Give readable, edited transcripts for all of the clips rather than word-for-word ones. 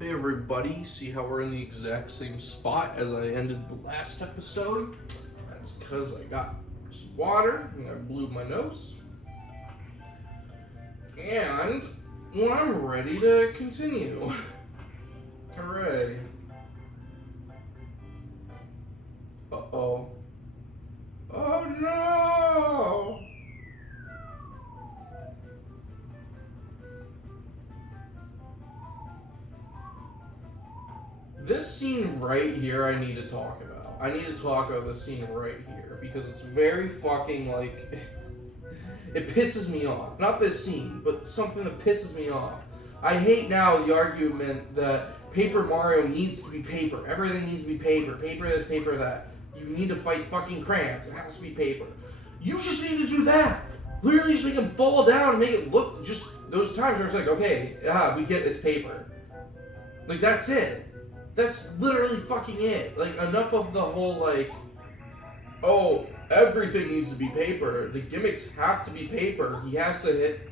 Hey everybody, see how we're in the exact same spot as I ended the last episode? That's because I got some water and I blew my nose. And well, I'm ready to continue. Hooray. Uh-oh. Oh no! This scene right here I need to talk about. I need to talk about this scene right here because it's very fucking like it pisses me off. Not this scene, but something that pisses me off. I hate now the argument that Paper Mario needs to be paper. Everything needs to be paper. Paper this, paper that. You need to fight fucking crayons. It has to be paper. You just need to do that. Literally just make them fall down and make it look just those times where it's like, okay, we get it's paper. Like that's it. That's literally fucking it. Like, enough of the whole, like, oh, everything needs to be paper. The gimmicks have to be paper. He has to hit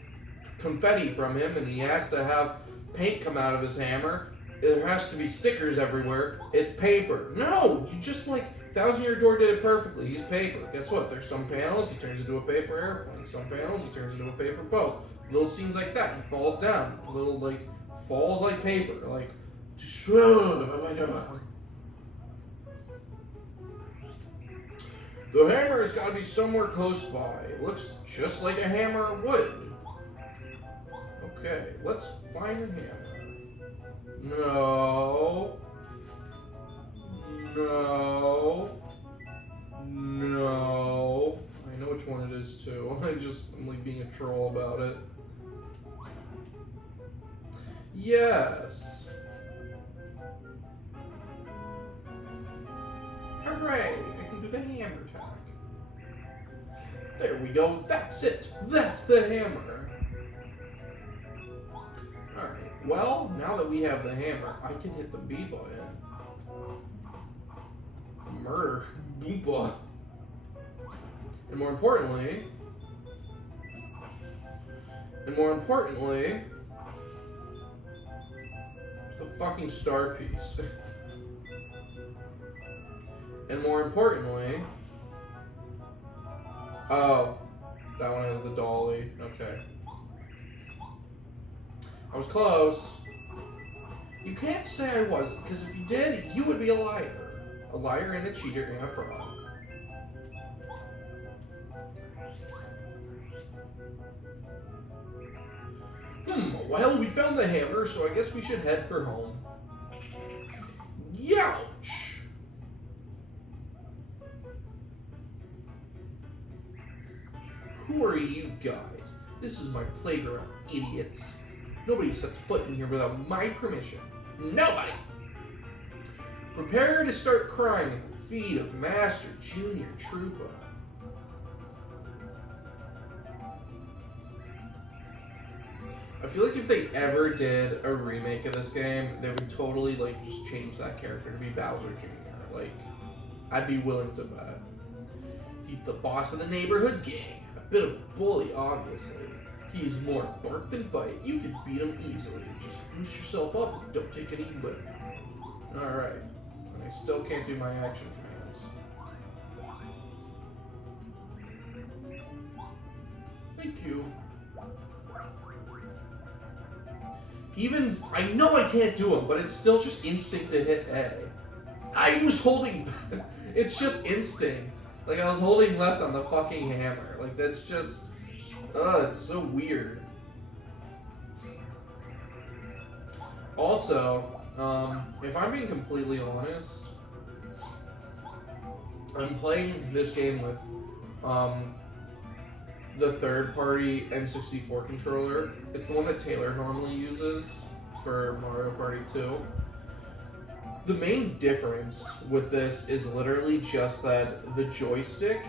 confetti from him, and he has to have paint come out of his hammer. There has to be stickers everywhere. It's paper. No, you just, like, Thousand Year Door did it perfectly. He's paper. Guess what? There's some panels, he turns into a paper airplane. Some panels, he turns into a paper boat. Little scenes like that, he falls down. Little, like, falls like paper. Like, the hammer has got to be somewhere close by. It looks just like a hammer would. Okay, let's find the hammer. No. No. No. I know which one it is too. I'm like being a troll about it. Yes. Hooray! I can do the hammer attack. There we go. That's it. That's the hammer. Alright. Well, now that we have the hammer, I can hit the B button. Murder. Boompa. And more importantly, the fucking star piece. And more importantly, oh, that one has the dolly. Okay. I was close. You can't say I wasn't, because if you did, you would be a liar. A liar and a cheater and a fraud. Well, we found the hammer, so I guess we should head for home. Youch! Who are you guys? This is my playground, idiots. Nobody sets foot in here without my permission. Nobody! Prepare to start crying at the feet of Master Junior Troopa. I feel like if they ever did a remake of this game, they would totally, like, just change that character to be Bowser Jr. Like, I'd be willing to bet. He's the boss of the neighborhood gang. A bit of a bully, obviously. He's more bark than bite. You can beat him easily. Just boost yourself up and don't take any lick. Alright. I still can't do my action commands. Thank you. Even, I know I can't do them, but it's still just instinct to hit A. I was holding, it's just instinct. Like, I was holding left on the fucking hammer. Like, that's just... it's so weird. Also, if I'm being completely honest, I'm playing this game with, the third-party N64 controller. It's the one that Taylor normally uses for Mario Party 2. The main difference with this is literally just that the joystick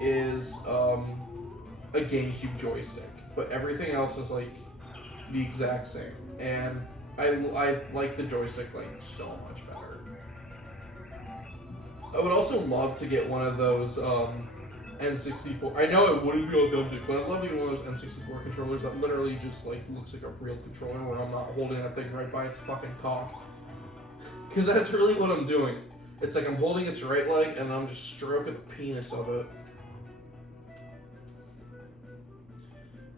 is a GameCube joystick, but everything else is like the exact same. And I like the joystick like so much better. I would also love to get one of those N64. I know it wouldn't be authentic, but I'd love to get one of those N64 controllers that literally just like looks like a real controller where I'm not holding that thing right by its fucking cock. Because that's really what I'm doing. It's like I'm holding its right leg and I'm just stroking the penis of it.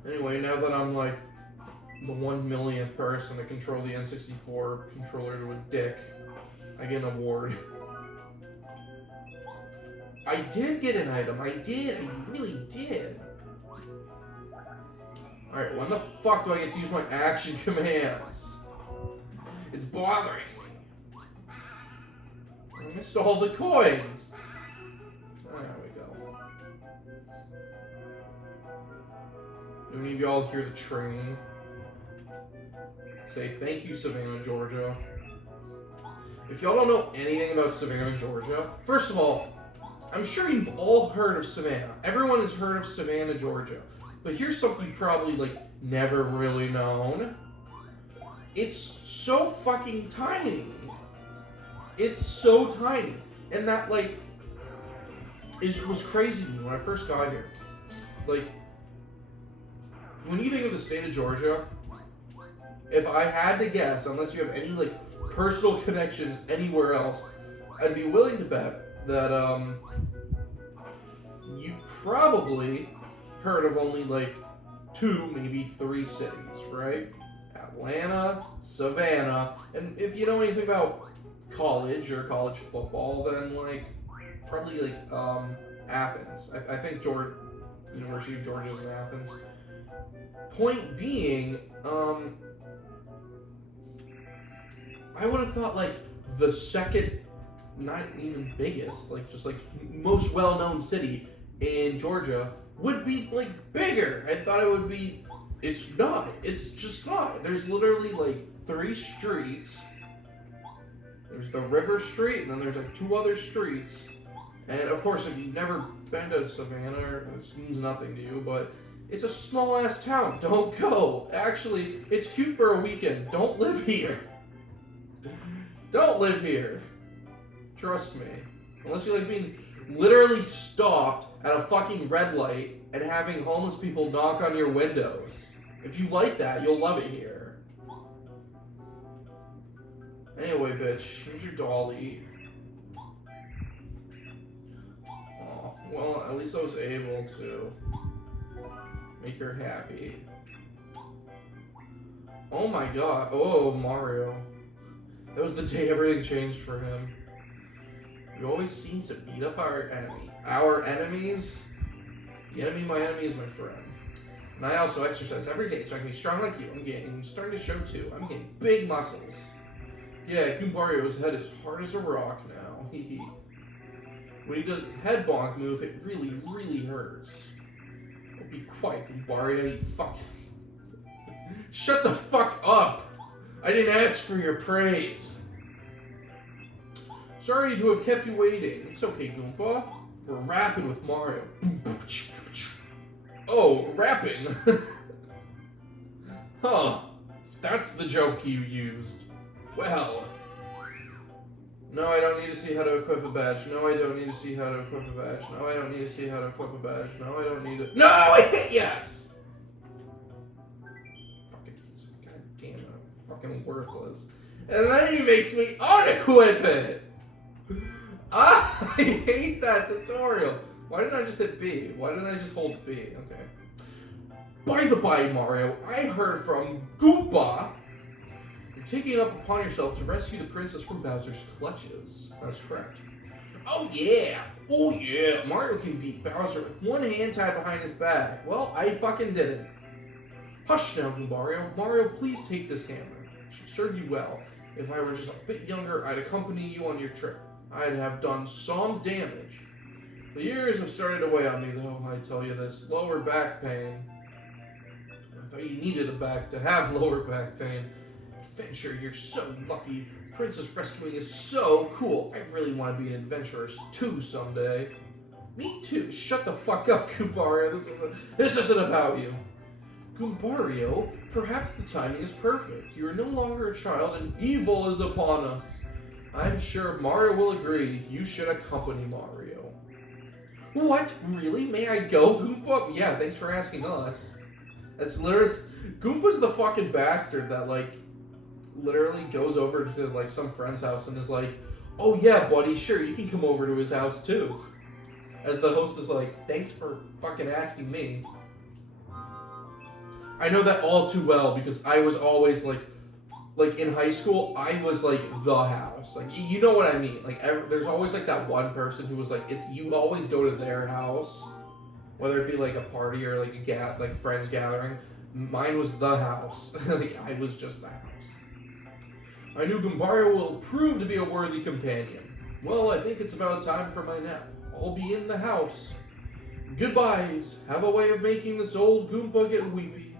Anyway, now that I'm like the 1,000,000th person to control the N64 controller to a dick, I get an award. I did get an item. I did. I really did. Alright, when the fuck do I get to use my action commands? It's bothering me. I missed all the coins. There we go. Do any of y'all hear the train? Say thank you, Savannah, Georgia. If y'all don't know anything about Savannah, Georgia, first of all, I'm sure you've all heard of Savannah. Everyone has heard of Savannah, Georgia. But here's something you've probably, like, never really known. It's so fucking tiny. It's so tiny. And that, like, was crazy to me when I first got here. Like, when you think of the state of Georgia, if I had to guess, unless you have any, like, personal connections anywhere else, I'd be willing to bet that, you've probably heard of only, like, 2, maybe 3 cities, right? Atlanta, Savannah, and if you know anything about college or college football, then, like, probably, like, Athens. I think University of Georgia's in Athens. Point being, I would have thought, like, the second, not even biggest, like, just, like, most well-known city in Georgia would be, like, bigger. I thought it would be. It's not. It's just not. There's literally, like, 3 streets. There's the River Street, and then there's, like, 2 other streets. And, of course, if you've never been to Savannah, this means nothing to you, but it's a small-ass town. Don't go. Actually, it's cute for a weekend. Don't live here. Don't live here. Trust me. Unless you like being literally stopped at a fucking red light and having homeless people knock on your windows. If you like that, you'll love it here. Anyway, bitch, here's your dolly. Oh, well, at least I was able to make her happy. Oh my god. Oh, Mario. That was the day everything changed for him. We always seem to beat up our enemy. Our enemies? The enemy of my enemy is my friend. And I also exercise every day so I can be strong like you. I'm starting to show too. I'm getting big muscles. Yeah, Goombario's head is hard as a rock now. Hee. When he does his head bonk move, it really, really hurts. Don't be quiet, Goombario, you fuck. Shut the fuck up! I didn't ask for your praise. Sorry to have kept you waiting. It's okay, Goomba. We're rapping with Mario. Oh, rapping? Huh. That's the joke you used. Well. No, I don't need to see how to equip a badge. No, I don't need to see how to equip a badge. No, I don't need to see how to equip a badge. No, I don't need to. No, I hit yes! Fucking piece of goddamn it. I'm fucking worthless. And then he makes me unequip it! I hate that tutorial. Why didn't I just hit B? Why didn't I just hold B? Okay. By the by, Mario, I heard from Boompa. You're taking it up upon yourself to rescue the princess from Bowser's clutches. That's correct. Oh yeah! Oh yeah! Mario can beat Bowser with one hand tied behind his back. Well, I fucking did it. Hush now, Mario. Mario, please take this hammer. It should serve you well. If I were just a bit younger, I'd accompany you on your trip. I'd have done some damage. The years have started to weigh on me, though, I tell you this. Lower back pain. I thought you needed a back to have lower back pain. Adventure, you're so lucky. Princess rescuing is so cool. I really want to be an adventurer too someday. Me too. Shut the fuck up, Goombario. This isn't about you. Goombario, perhaps the timing is perfect. You are no longer a child and evil is upon us. I'm sure Mario will agree. You should accompany Mario. What? Really? May I go, Goompa? Yeah, thanks for asking us. That's literally... Goompa's the fucking bastard that, like, literally goes over to, like, some friend's house and is like, oh yeah, buddy, sure, you can come over to his house, too. As the host is like, thanks for fucking asking me. I know that all too well because I was always, like in high school, I was, like, the house. Like, you know what I mean. Like, there's always, like, that one person who was, like, you always go to their house. Whether it be, like, a party or, like, like, friends gathering. Mine was the house. Like, I was just the house. I knew Gumbario will prove to be a worthy companion. Well, I think it's about time for my nap. I'll be in the house. Goodbyes. Have a way of making this old Goomba get weepy.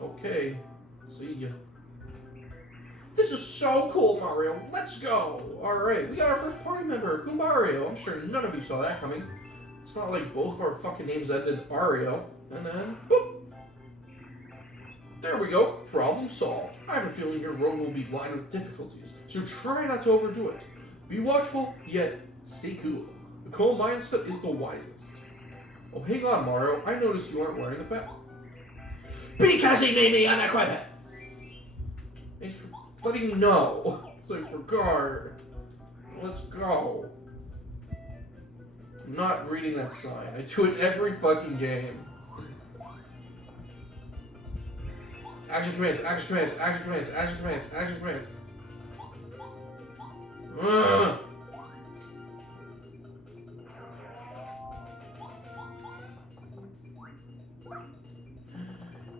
Okay. See ya. This is so cool, Mario. Let's go. Alright, we got our first party member, Goombario. I'm sure none of you saw that coming. It's not like both of our fucking names end in Ario. And then, boop. There we go. Problem solved. I have a feeling your road will be lined with difficulties, so try not to overdo it. Be watchful, yet stay cool. The calm mindset is the wisest. Oh, hang on, Mario. I noticed you aren't wearing the belt. Because he made me unequip it! Thanks for letting me know. So I forgot. Let's go. I'm not reading that sign. I do it every fucking game. Action commands, action commands, action commands, action commands, action commands.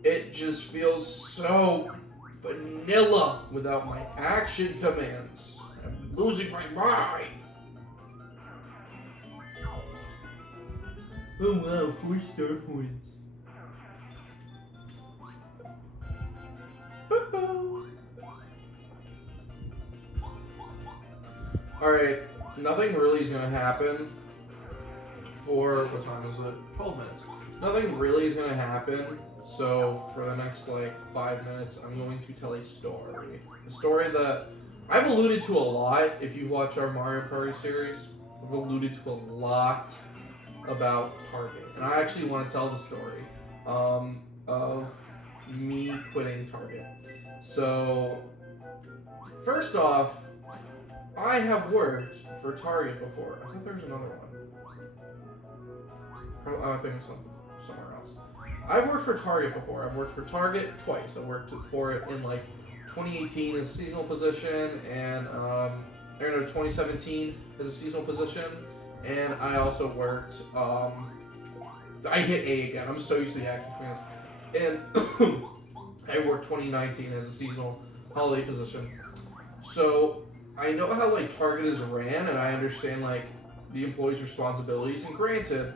It just feels so vanilla without my action commands. I'm losing my mind. Oh wow, 4 star points. Alright, nothing really is gonna happen for, what time is it? 12 minutes. Nothing really is gonna happen, so for the next, like, 5 minutes, I'm going to tell a story. A story that I've alluded to a lot if you watch our Mario Party series. I've alluded to a lot about Target. And I actually want to tell the story of me quitting Target. So, first off, I have worked for Target before. I thought there was another one. I think it's somewhere else. I've worked for Target before. I've worked for Target twice. I worked for it in like 2018 as a seasonal position, and 2017 as a seasonal position, and I also worked. I hit A again. I'm so used to the action commands, and I worked 2019 as a seasonal holiday position. So I know how like Target is ran, and I understand like the employees' responsibilities. And granted,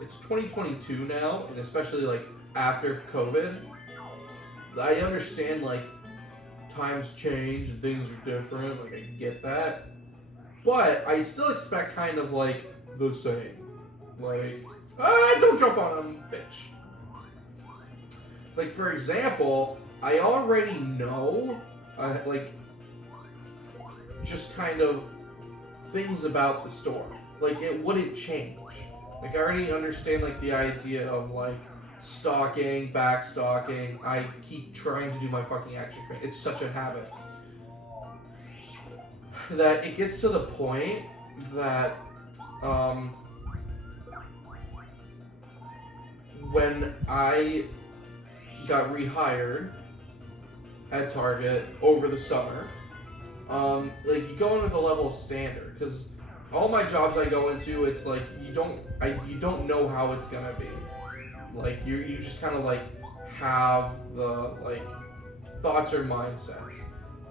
it's 2022 now, and especially like after COVID, I understand like times change and things are different. Like I get that, but I still expect kind of like the same. Like, don't jump on him, bitch. Like for example, I already know like just kind of things about the store. Like it wouldn't change. Like I already understand like the idea of like stocking, back stocking. I keep trying to do my fucking action command. It's such a habit that it gets to the point that when I got rehired at Target over the summer, like you go in with a level of standard, because all my jobs I go into, it's like you don't know how it's gonna be. Like you just kind of like have the like thoughts or mindsets,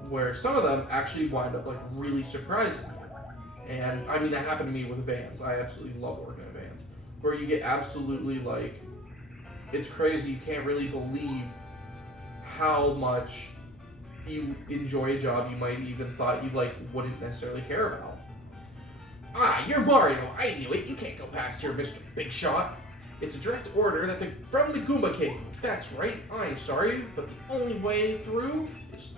where some of them actually wind up like really surprising you. And I mean that happened to me with Vans. I absolutely love working at Vans, where you get absolutely like, it's crazy. You can't really believe how much you enjoy a job you might even thought you like wouldn't necessarily care about. Ah, you're Mario. I knew it. You can't go past here, Mr. Big Shot. It's a direct order from the Goomba King. That's right. I'm sorry, but the only way through is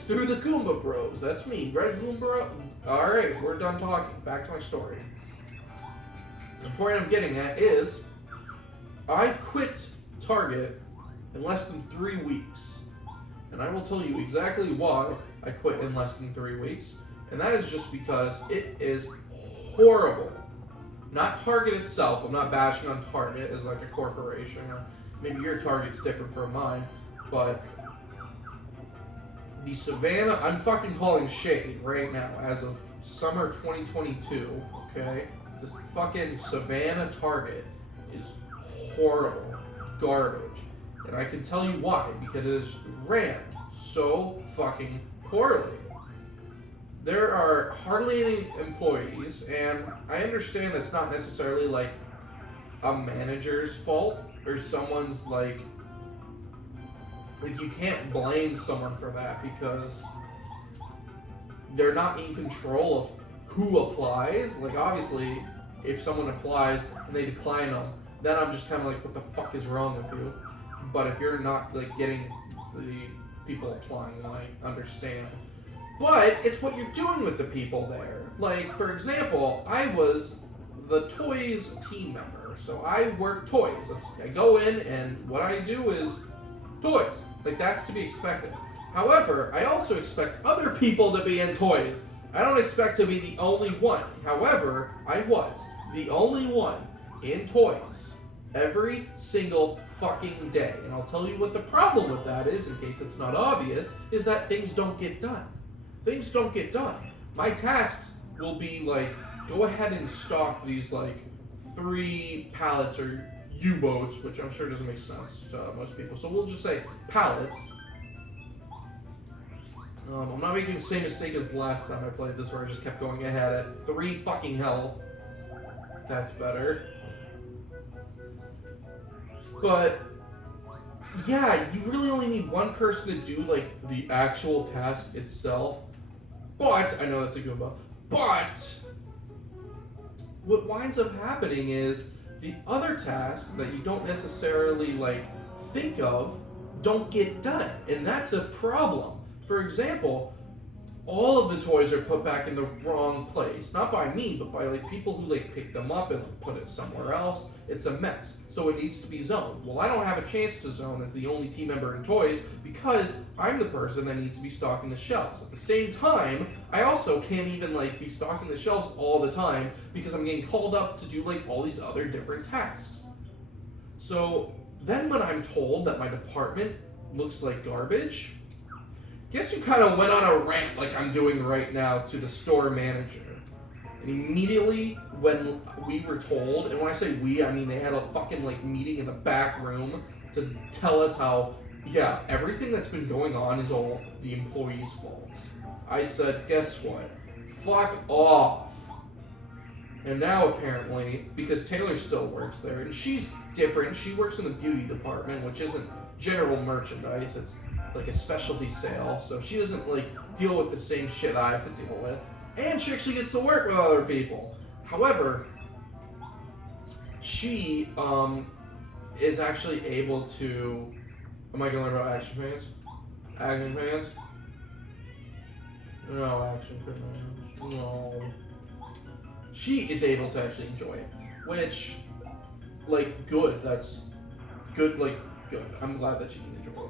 through the Goomba Bros. That's me, Red Goomba. All right, we're done talking. Back to my story. The point I'm getting at is, I quit Target in less than 3 weeks. And I will tell you exactly why I quit in less than 3 weeks. And that is just because it is horrible. Not Target itself. I'm not bashing on Target as like a corporation. Or maybe your Target's different from mine. But the Savannah, I'm fucking calling shade right now as of summer 2022. Okay? The fucking Savannah Target is horrible. Garbage. And I can tell you why, because it is ran so fucking poorly. There are hardly any employees, and I understand that's not necessarily like a manager's fault or someone's like you can't blame someone for that because they're not in control of who applies. Like obviously, if someone applies and they decline them, then I'm just kind of like, what the fuck is wrong with you? But if you're not like getting the people applying, then I understand. But it's what you're doing with the people there. Like, for example, I was the toys team member. So I work toys. I go in and what I do is toys. Like, that's to be expected. However, I also expect other people to be in toys. I don't expect to be the only one. However, I was the only one in toys every single fucking day. And I'll tell you what the problem with that is, in case it's not obvious, is that things don't get done. Things don't get done. My tasks will be like, go ahead and stock these like 3 pallets or U-boats, which I'm sure doesn't make sense to most people. So we'll just say pallets. I'm not making the same mistake as last time I played this, where I just kept going ahead at 3 fucking health. That's better. But yeah, you really only need one person to do like the actual task itself. But I know that's a Goomba. But what winds up happening is the other tasks that you don't necessarily like think of don't get done, and that's a problem. For example, all of the toys are put back in the wrong place. Not by me, but by like people who like pick them up and like, put it somewhere else. It's a mess. So it needs to be zoned. Well, I don't have a chance to zone as the only team member in toys because I'm the person that needs to be stocking the shelves. At the same time, I also can't even like be stocking the shelves all the time because I'm getting called up to do like all these other different tasks. So then when I'm told that my department looks like garbage, guess who kind of went on a rant like I'm doing right now to the store manager. And immediately when we were told, and when I say we, I mean they had a fucking like meeting in the back room to tell us how, yeah, everything that's been going on is all the employees' faults. I said, guess what? Fuck off. And now apparently, because Taylor still works there, and she's different, she works in the beauty department, which isn't general merchandise, it's like a specialty sale, so she doesn't like deal with the same shit I have to deal with, and she actually gets to work with other people. However, she is actually able to. Am I going to learn about action fans? Action fans? No action fans. No. She is able to actually enjoy it, which, like, good. That's good. Like, good. I'm glad that she can enjoy it.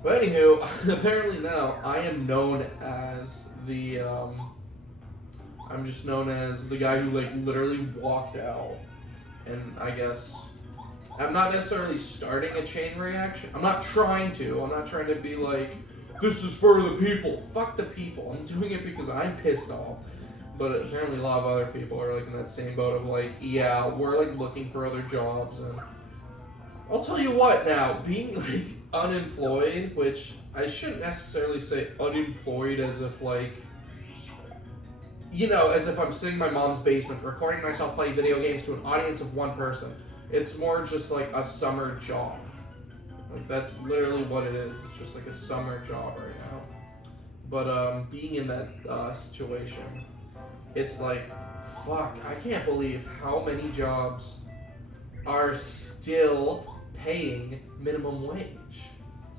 But anywho, apparently now I am known as the, I'm just known as the guy who, like, literally walked out. And I guess I'm not necessarily starting a chain reaction. I'm not trying to. I'm not trying to be like, this is for the people. Fuck the people. I'm doing it because I'm pissed off. But apparently a lot of other people are, like, in that same boat of, like, yeah, we're, like, looking for other jobs. And I'll tell you what now, being, like, unemployed, which I shouldn't necessarily say unemployed as if, like, you know, as if I'm sitting in my mom's basement recording myself playing video games to an audience of one person. It's more just like a summer job. Like, that's literally what it is. It's just like a summer job right now. But being in that situation, it's like, fuck, I can't believe how many jobs are still paying minimum wage.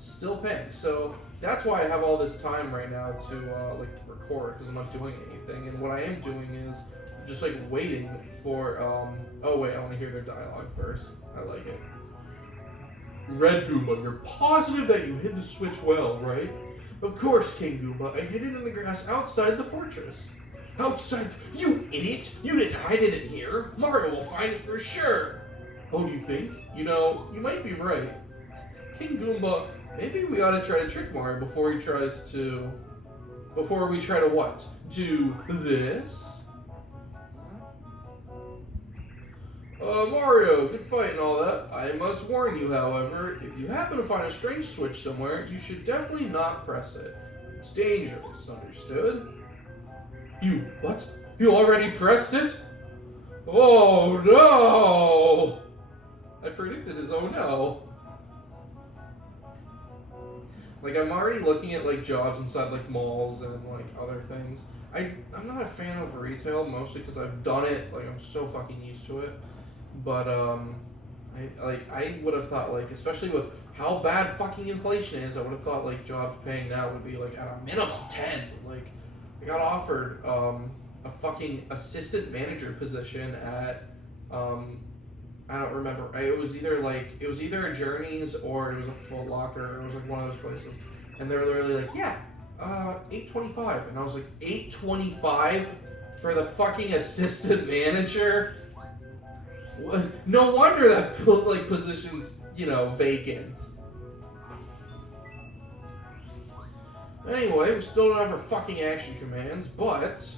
still paying. So that's why I have all this time right now to like record, because I'm not doing anything. And what I am doing is just like waiting for oh wait, I want to hear their dialogue first. I like it. Red Goomba, you're positive that you hid the switch well, right? Of course, King Goomba. I hid it in the grass outside the fortress. Outside? You idiot! You didn't hide it in here. Mario will find it for sure. Oh, do you think? You know, you might be right. King Goomba, maybe we ought to try to trick Mario before he tries to... Before we try to what? Do this? Mario, good fight and all that. I must warn you, however, if you happen to find a strange switch somewhere, you should definitely not press it. It's dangerous, understood? You, what? You already pressed it? Oh no! I predicted his oh no. Like, I'm already looking at, like, jobs inside, like, malls and, like, other things. I'm not a fan of retail, mostly because I've done it. Like, I'm so fucking used to it. But, I would have thought, like, especially with how bad fucking inflation is, I would have thought, like, jobs paying now would be, like, at a minimum 10. Like, I got offered, a fucking assistant manager position at, I don't remember. It was either a Journeys or it was a Foot Locker. It was like one of those places, and they were literally like, "Yeah, $8.25," and I was like, $8.25 for the fucking assistant manager? No wonder that like position's vacant. Anyway, we still don't have our fucking action commands, but.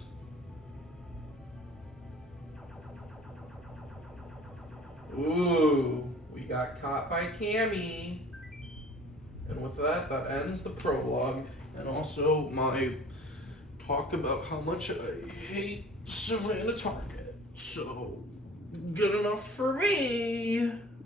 Ooh, we got caught by Cammy. And with that, that ends the prologue. And also my talk about how much I hate Savannah Target. So, good enough for me.